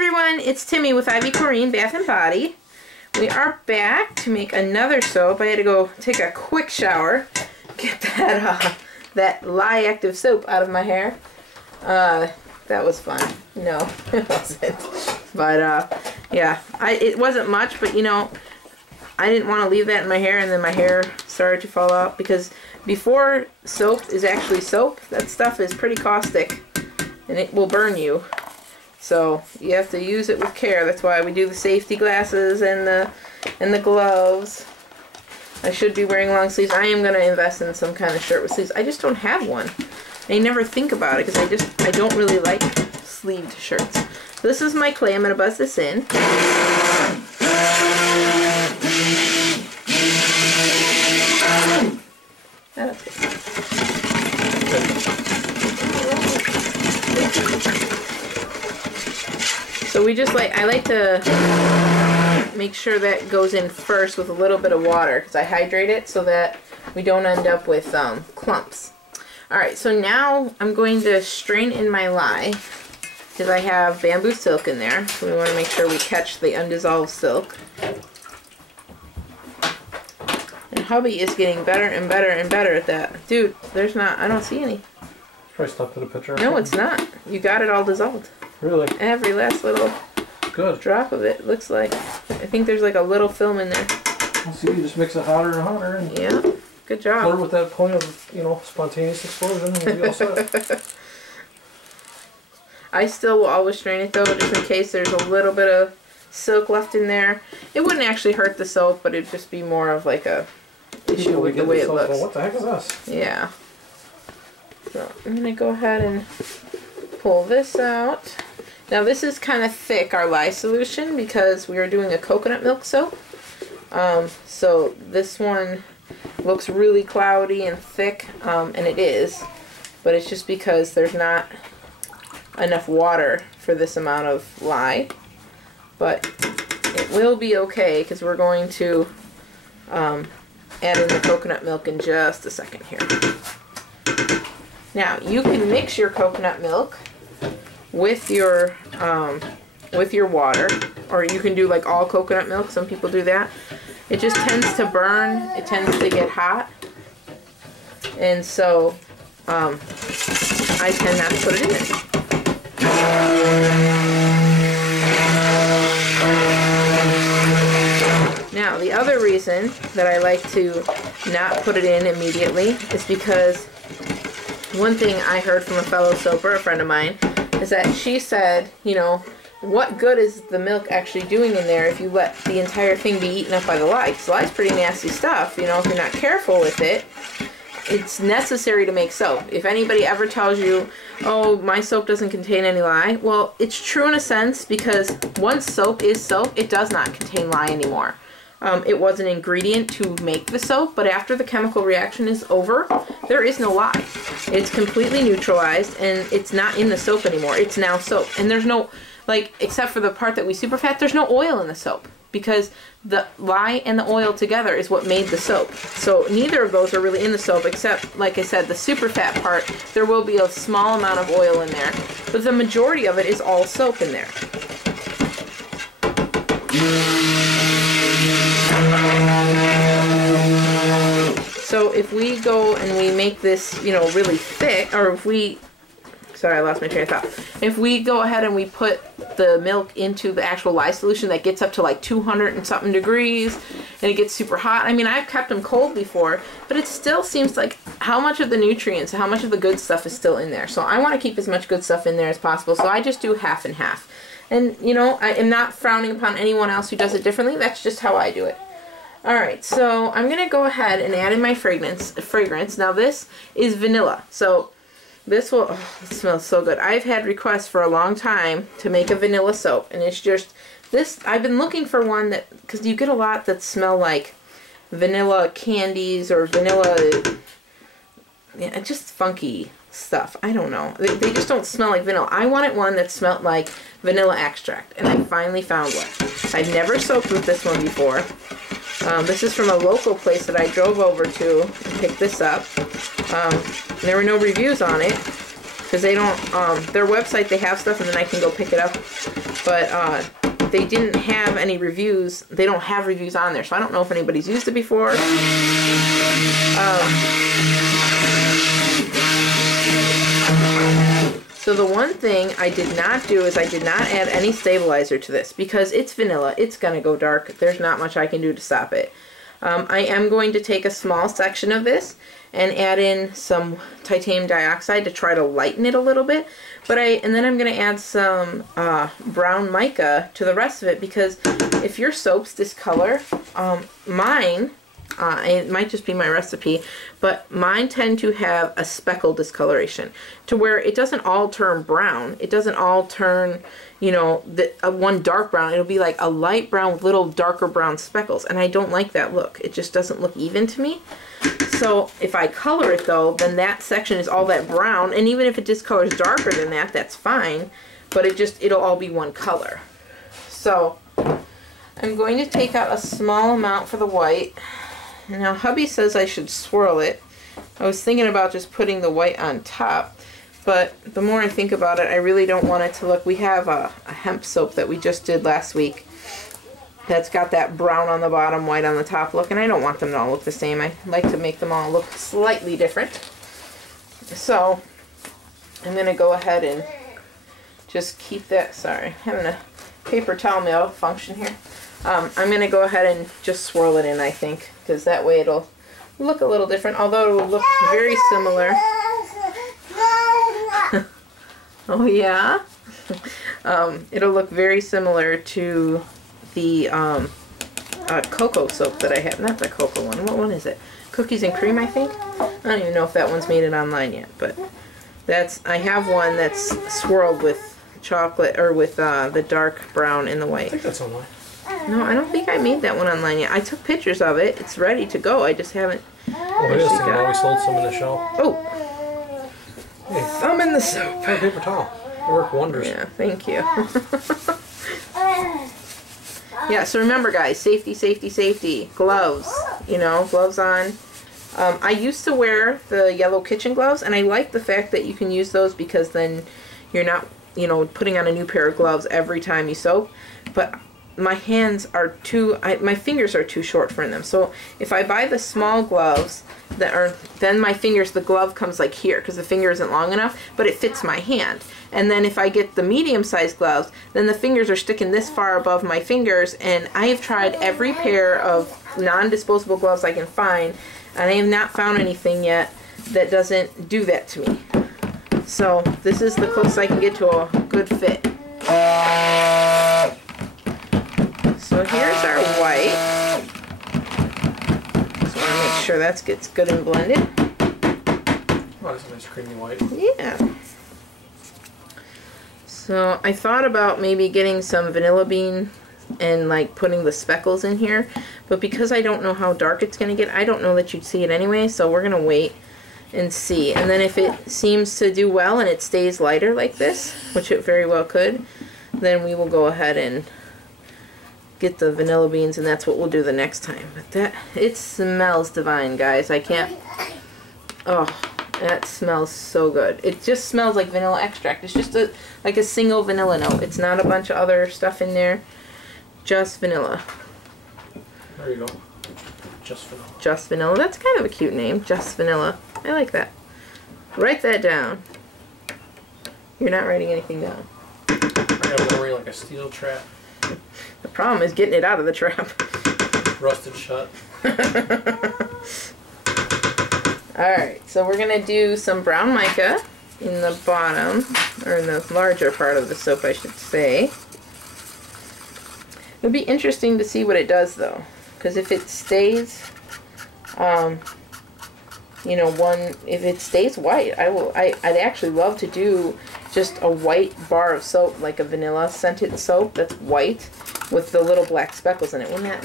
everyone, it's Timmy with Ivy Coreen Bath and Body. We are back to make another soap. I had to go take a quick shower, get that lye active soap out of my hair. That was fun. No, it wasn't. But yeah, it wasn't much, but you know, I didn't want to leave that in my hair, and then my hair started to fall out because before soap is actually soap, that stuff is pretty caustic and it will burn you. So you have to use it with care. That's why we do the safety glasses and the gloves. I should be wearing long sleeves. I am going to invest in some kind of shirt with sleeves. I just don't have one. I never think about it because I don't really like sleeved shirts. So this is my clay. I'm going to buzz this in. That's good. So we just I like to make sure that goes in first with a little bit of water because I hydrate it so that we don't end up with clumps. Alright, so now I'm going to strain in my lye because I have bamboo silk in there. So we want to make sure we catch the undissolved silk. And hubby is getting better and better and better at that. Dude, I don't see any. Probably stuck to the picture. No, it's not. You got it all dissolved. Really? Every last little drop of it looks like. I think there's like a little film in there. Well, see, you just mix it hotter and hotter. And yeah, good job. Flirt with that point of, you know, spontaneous explosion and we'll be all set. I still will always strain it though, just in case there's a little bit of silk left in there. It wouldn't actually hurt the soap, but it'd just be more of like a issue with the way it looks. Well, what the heck is this? Yeah. So I'm going to go ahead and pull this out. Now this is kind of thick, our lye solution, because we are doing a coconut milk soap. So this one looks really cloudy and thick, and it is, but it's just because there's not enough water for this amount of lye. But it will be okay because we're going to add in the coconut milk in just a second here. Now you can mix your coconut milk with your water, or you can do like all coconut milk. Some people do that. It just tends to burn. It tends to get hot, and so I tend not to put it in there. Now the other reason that I like to not put it in immediately is because one thing I heard from a fellow soaper, a friend of mine, is that she said, you know, what good is the milk actually doing in there if you let the entire thing be eaten up by the lye? Because lye is pretty nasty stuff, you know, if you're not careful with it. It's necessary to make soap. If anybody ever tells you, oh, my soap doesn't contain any lye, well, it's true in a sense, because once soap is soap, it does not contain lye anymore. It was an ingredient to make the soap, but after the chemical reaction is over, there is no lye. It's completely neutralized, and it's not in the soap anymore. It's now soap. And there's no, like, except for the part that we superfat, there's no oil in the soap, because the lye and the oil together is what made the soap. So neither of those are really in the soap, except, like I said, the superfat part, there will be a small amount of oil in there, but the majority of it is all soap in there. So if we go and we make this, you know, really thick, or if we, sorry, I lost my train of thought. If we go ahead and we put the milk into the actual lye solution that gets up to like 200 and something degrees, and it gets super hot. I mean, I've kept them cold before, but it still seems like how much of the nutrients, how much of the good stuff is still in there. So I want to keep as much good stuff in there as possible. So I just do half and half. And, you know, I am not frowning upon anyone else who does it differently. That's just how I do it. Alright, so I'm going to go ahead and add in my fragrance. Now this is vanilla. So this will, oh, it smells so good. I've had requests for a long time to make a vanilla soap. And it's just, this, I've been looking for one that, because you get a lot that smell like vanilla candies or vanilla, yeah, just funky stuff. I don't know. They just don't smell like vanilla. I wanted one that smelled like vanilla extract, and I finally found one. I've never soaked with this one before. This is from a local place that I drove over to and picked this up. There were no reviews on it, because they don't, their website, they have stuff and then I can go pick it up, but they didn't have any reviews. They don't have reviews on there, so I don't know if anybody's used it before. So the one thing I did not do is I did not add any stabilizer to this because it's vanilla. It's going to go dark. There's not much I can do to stop it. I am going to take a small section of this and add in some titanium dioxide to try to lighten it a little bit. And then I'm going to add some brown mica to the rest of it, because if your soap's this color, mine, it might just be my recipe, but mine tend to have a speckled discoloration to where it doesn't all turn brown. It doesn't all turn, you know, one dark brown. It'll be like a light brown with little darker brown speckles, and I don't like that look. It just doesn't look even to me. So if I color it though, then that section is all that brown, and even if it discolors darker than that, that's fine, but it'll all be one color. So I'm going to take out a small amount for the white. Now hubby says I should swirl it. I was thinking about just putting the white on top, but the more I think about it, I really don't want it to look, we have a hemp soap that we just did last week that's got that brown on the bottom, white on the top look, and I don't want them to all look the same. I like to make them all look slightly different. So I'm going to go ahead and just keep that, sorry, having a paper towel malfunction here. I'm going to go ahead and just swirl it in, I think, because that way it'll look a little different, although it will look very similar. Oh yeah? It'll look very similar to the cocoa soap that I have. Not the cocoa one. What one is it? Cookies and Cream, I think? I don't even know if that one's made it online yet, but I have one that's swirled with chocolate, or with the dark brown and the white. I think that's online. No, I don't think I made that one online yet. I took pictures of it. It's ready to go. I just haven't. Oh, it is. I always sold some in the shelf. Oh! Hey, Thumb in the soap. hey, paper towel. They work wonders. Yeah, thank you. Yeah, so remember guys, safety, safety, safety. Gloves, you know, gloves on. I used to wear the yellow kitchen gloves, and I like the fact that you can use those because then you're not, you know, putting on a new pair of gloves every time you soap. But my hands are my fingers are too short for them. So if I buy the small gloves, then my fingers, the glove comes like here because the finger isn't long enough, but it fits my hand. And then if I get the medium-sized gloves, then the fingers are sticking this far above my fingers, and I have tried every pair of non-disposable gloves I can find, and I have not found anything yet that doesn't do that to me. So this is the closest I can get to a good fit. So here's our white. Just want to make sure that gets good and blended. Oh, that's a nice creamy white. Yeah. So I thought about maybe getting some vanilla bean and like putting the speckles in here, but because I don't know how dark it's going to get, I don't know that you'd see it anyway, so we're going to wait and see. And then if it seems to do well and it stays lighter like this, which it very well could, then we will go ahead and get the vanilla beans, and that's what we'll do the next time. But it smells divine, guys. I can't, oh, that smells so good. It just smells like vanilla extract. It's just like a single vanilla note. It's not a bunch of other stuff in there. Just vanilla. There you go. Just vanilla. Just vanilla. That's kind of a cute name. Just vanilla. I like that. Write that down. You're not writing anything down. I have it like a steel trap. The problem is getting it out of the trap. Rusted shut. Alright, so we're going to do some brown mica in the bottom, or in the larger part of the soap, I should say. It would be interesting to see what it does, though, because if it stays, you know, if it stays white, I'd actually love to do just a white bar of soap, like a vanilla scented soap that's white with the little black speckles in it. Wouldn't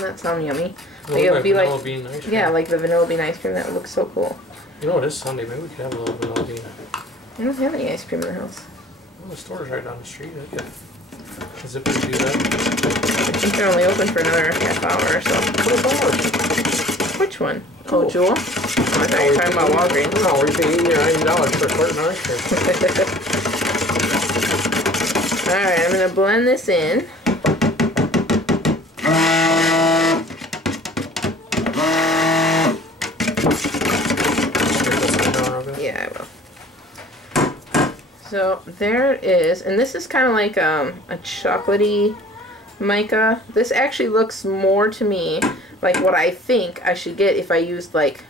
that sound yummy? Like it would be like bean ice cream. Yeah, like the vanilla bean ice cream. That would look so cool. You know, it is Sunday. Maybe we could have a little vanilla bean. I don't have any ice cream in the house. Well, the store's right down the street. I could zip and do that. I think they're only open for another half hour or so. What? Which one? Cool. Oh, Jewel? I thought you were talking about Walgreens. No, we're paying $80 or $90 for a carton of ice cream. Alright, I'm going to blend this in. Yeah, I will. So there it is, and this is kind of like a chocolatey mica. This actually looks more to me like what I think I should get if I used like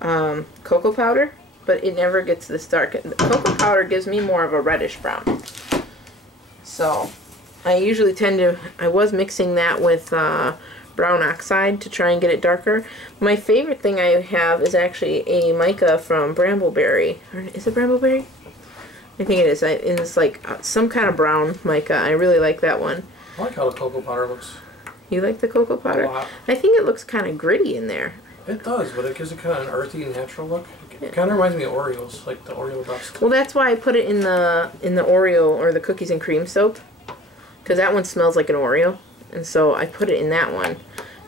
cocoa powder, but it never gets this dark. Cocoa powder gives me more of a reddish brown. So I usually tend to, I was mixing that with brown oxide to try and get it darker. My favorite thing I have is actually a mica from Brambleberry. Or is it Brambleberry? I think it is. It's like some kind of brown mica. I really like that one. I like how the cocoa powder looks. You like the cocoa powder? A lot. I think it looks kind of gritty in there. It does, but it gives it kind of an earthy, natural look. It kind of reminds me of Oreos, like the Oreo dust. Well, that's why I put it in the Oreo or the cookies and cream soap, because that one smells like an Oreo, and so I put it in that one.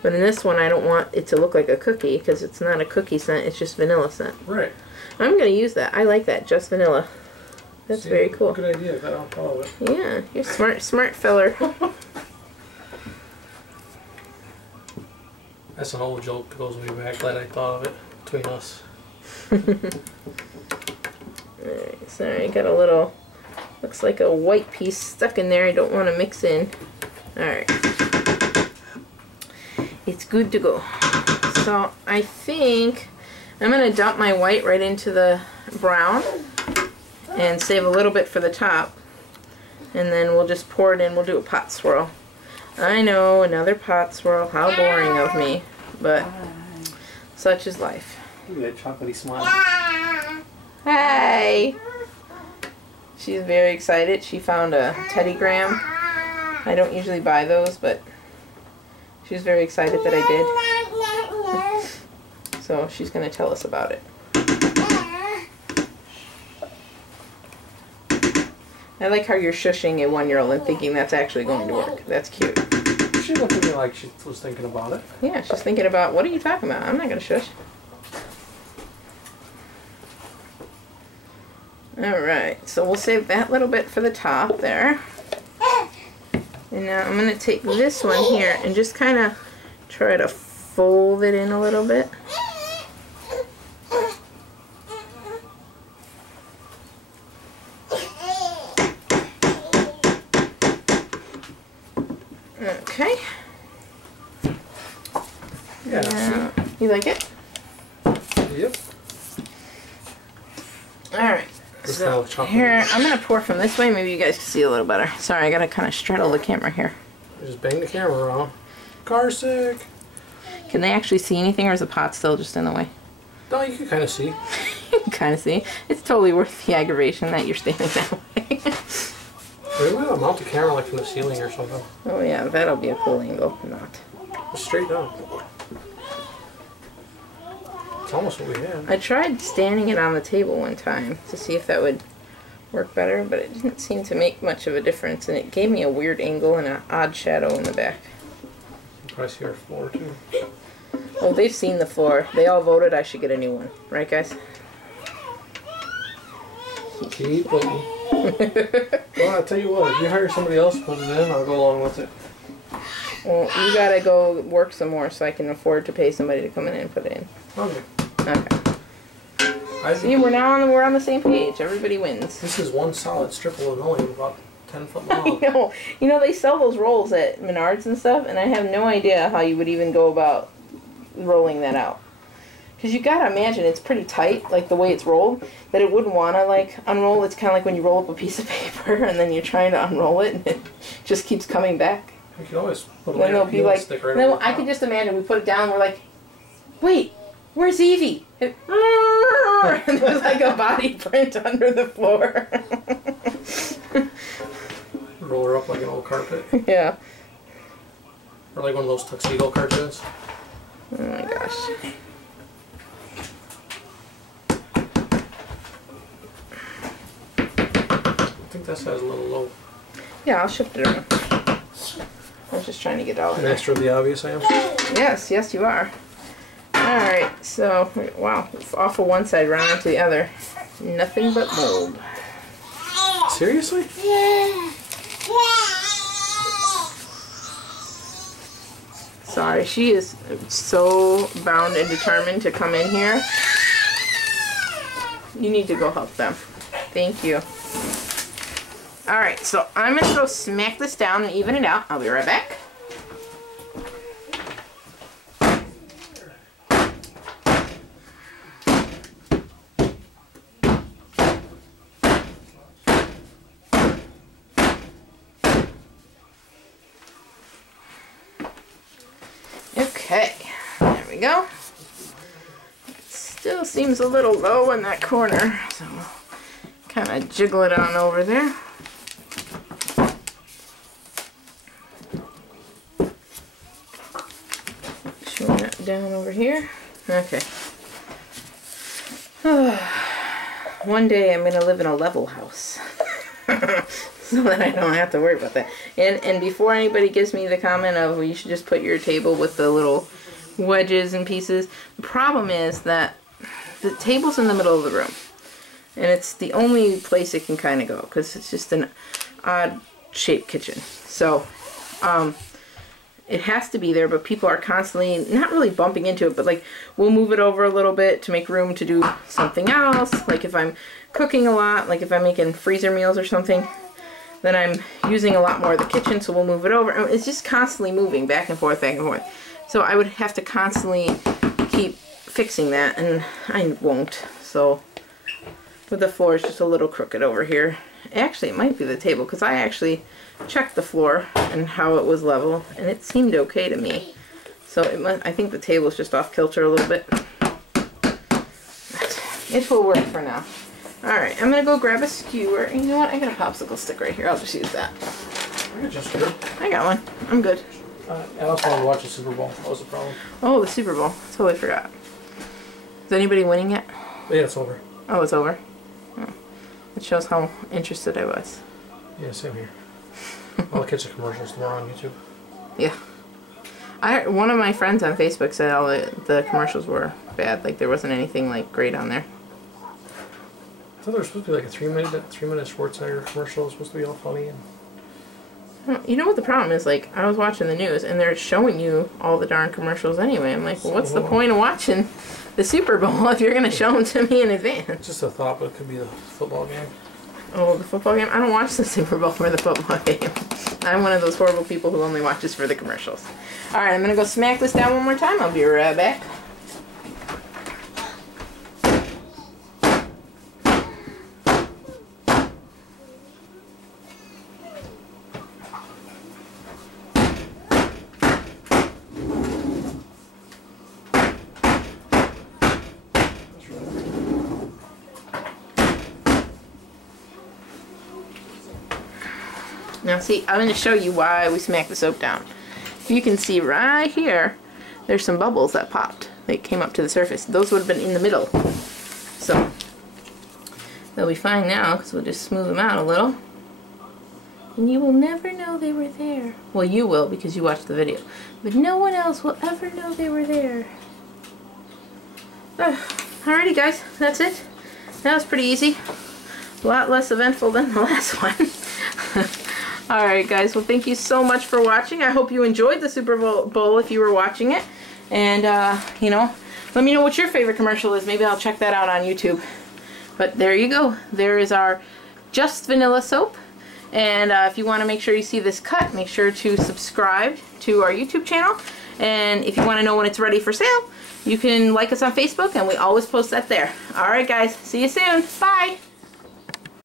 But in this one, I don't want it to look like a cookie because it's not a cookie scent; it's just vanilla scent. Right. I'm gonna use that. I like that, just vanilla. That's See, very cool. Good idea. I don't follow it. Yeah, you're smart feller. That's an old joke that goes way back. Glad I thought of it between us. Alright, sorry, I got a little, looks like a white piece stuck in there I don't want to mix in. Alright. It's good to go. So I think I'm going to dump my white right into the brown and save a little bit for the top. And then we'll just pour it in. We'll do a pot swirl. I know, another pot swirl. How boring of me. But such is life. Look at that chocolatey smile. Hi! She's very excited. She found a Teddy Graham. I don't usually buy those, but she's very excited that I did. So she's going to tell us about it. I like how you're shushing a 1-year-old and thinking that's actually going to work. That's cute. She looked at me like she was thinking about it. Yeah, she's thinking about, what are you talking about? I'm not going to shush. Alright, so we'll save that little bit for the top there. And now I'm going to take this one here and just kind of try to fold it in a little bit. Okay. Yeah. You like it? Yep. Alright. So here, I'm going to pour from this way. Maybe you guys can see a little better. Sorry, I got to kind of straddle the camera here. Just bang the camera around. Car sick. Can they actually see anything, or is the pot still just in the way? No, you can kind of see. You can kind of see. It's totally worth the aggravation that you're standing that way. Maybe we'll mount the camera like from the ceiling or something. Oh yeah, that'll be a cool angle. Not. Just straight down. It's almost what we had. I tried standing it on the table one time to see if that would work better, but it didn't seem to make much of a difference, and it gave me a weird angle and an odd shadow in the back. You can probably see our floor too. Well, they've seen the floor. They all voted I should get a new one. Right, guys? Keep looking. Well, I'll tell you what, if you hire somebody else to put it in, I'll go along with it. Well, you gotta go work some more so I can afford to pay somebody to come in and put it in. Okay. Okay. See, we're on the same page. Everybody wins. This is one solid strip of linoleum, about 10 foot long. I know. You know, they sell those rolls at Menards and stuff, and I have no idea how you would even go about rolling that out. Because you gotta imagine it's pretty tight, like the way it's rolled, that it wouldn't want to like unroll. It's kind of like when you roll up a piece of paper and then you're trying to unroll it and it just keeps coming back. You can always put a Then they'll layer be of like, stick right no, over the I top. could just imagine we put it down and we're like, wait, where's Evie? And there's like a body print under the floor. Roll her up like an old carpet. Yeah. Or like one of those tuxedo cartoons. Oh my gosh. I think that size is a little low. Yeah, I'll shift it around. I was just trying to get it all in there. Master of the obvious, I am. Yes, yes you are. Alright, so, wow, off of one side, right onto the other. Nothing but mold. Seriously? Sorry, she is so bound and determined to come in here. You need to go help them. Thank you. Alright, so I'm going to go smack this down and even it out. I'll be right back. Okay, there we go. It still seems a little low in that corner, so kind of jiggle it on over there. Showing that down over here. Okay. One day I'm going to live in a level house. So that I don't have to worry about that. And before anybody gives me the comment of, well, you should just put your table with the little wedges and pieces, the problem is that the table's in the middle of the room. And it's the only place it can kind of go, because it's just an odd shaped kitchen. So, it has to be there, but people are constantly, not really bumping into it, but like, we'll move it over a little bit to make room to do something else. Like if I'm cooking a lot, like if I'm making freezer meals or something, then I'm using a lot more of the kitchen, so we'll move it over. It's just constantly moving back and forth, back and forth. So I would have to constantly keep fixing that, and I won't. So, but the floor is just a little crooked over here. Actually, it might be the table, because I actually checked the floor and how it was level, and it seemed okay to me. So I think the table is just off kilter a little bit. But it will work for now. Alright, I'm going to go grab a skewer. You know what? I got a popsicle stick right here. I'll just use that. I got one. I'm good. I also want to watch the Super Bowl. That was the problem. Oh, the Super Bowl. Totally forgot. Is anybody winning yet? Yeah, it's over. Oh, it's over? Oh. It shows how interested I was. Yeah, same here. All the kids' commercials tomorrow on YouTube. Yeah. One of my friends on Facebook said all the commercials were bad. Like, there wasn't anything, like, great on there. I thought there was supposed to be like a 3-minute Schwarzenegger commercial. It was supposed to be all funny. And You know what the problem is? Like, I was watching the news, and they're showing you all the darn commercials anyway. I'm like, well, what's the point of watching the Super Bowl if you're going to show them to me in advance? Just a thought, but it could be the football game. Oh, the football game? I don't watch the Super Bowl for the football game. I'm one of those horrible people who only watches for the commercials. Alright, I'm going to go smack this down one more time. I'll be right back. Now see, I'm going to show you why we smacked the soap down. You can see right here, there's some bubbles that popped. They came up to the surface. Those would have been in the middle. So, they'll be fine now, because we'll just smooth them out a little. And you will never know they were there. Well, you will, because you watched the video. But no one else will ever know they were there. Alrighty guys, that's it. That was pretty easy. A lot less eventful than the last one. Alright guys, well thank you so much for watching. I hope you enjoyed the Super Bowl if you were watching it. And, you know, let me know what your favorite commercial is. Maybe I'll check that out on YouTube. But there you go. There is our Just Vanilla soap. And if you want to make sure you see this cut, make sure to subscribe to our YouTube channel. And if you want to know when it's ready for sale, you can like us on Facebook, and we always post that there. Alright guys, see you soon. Bye!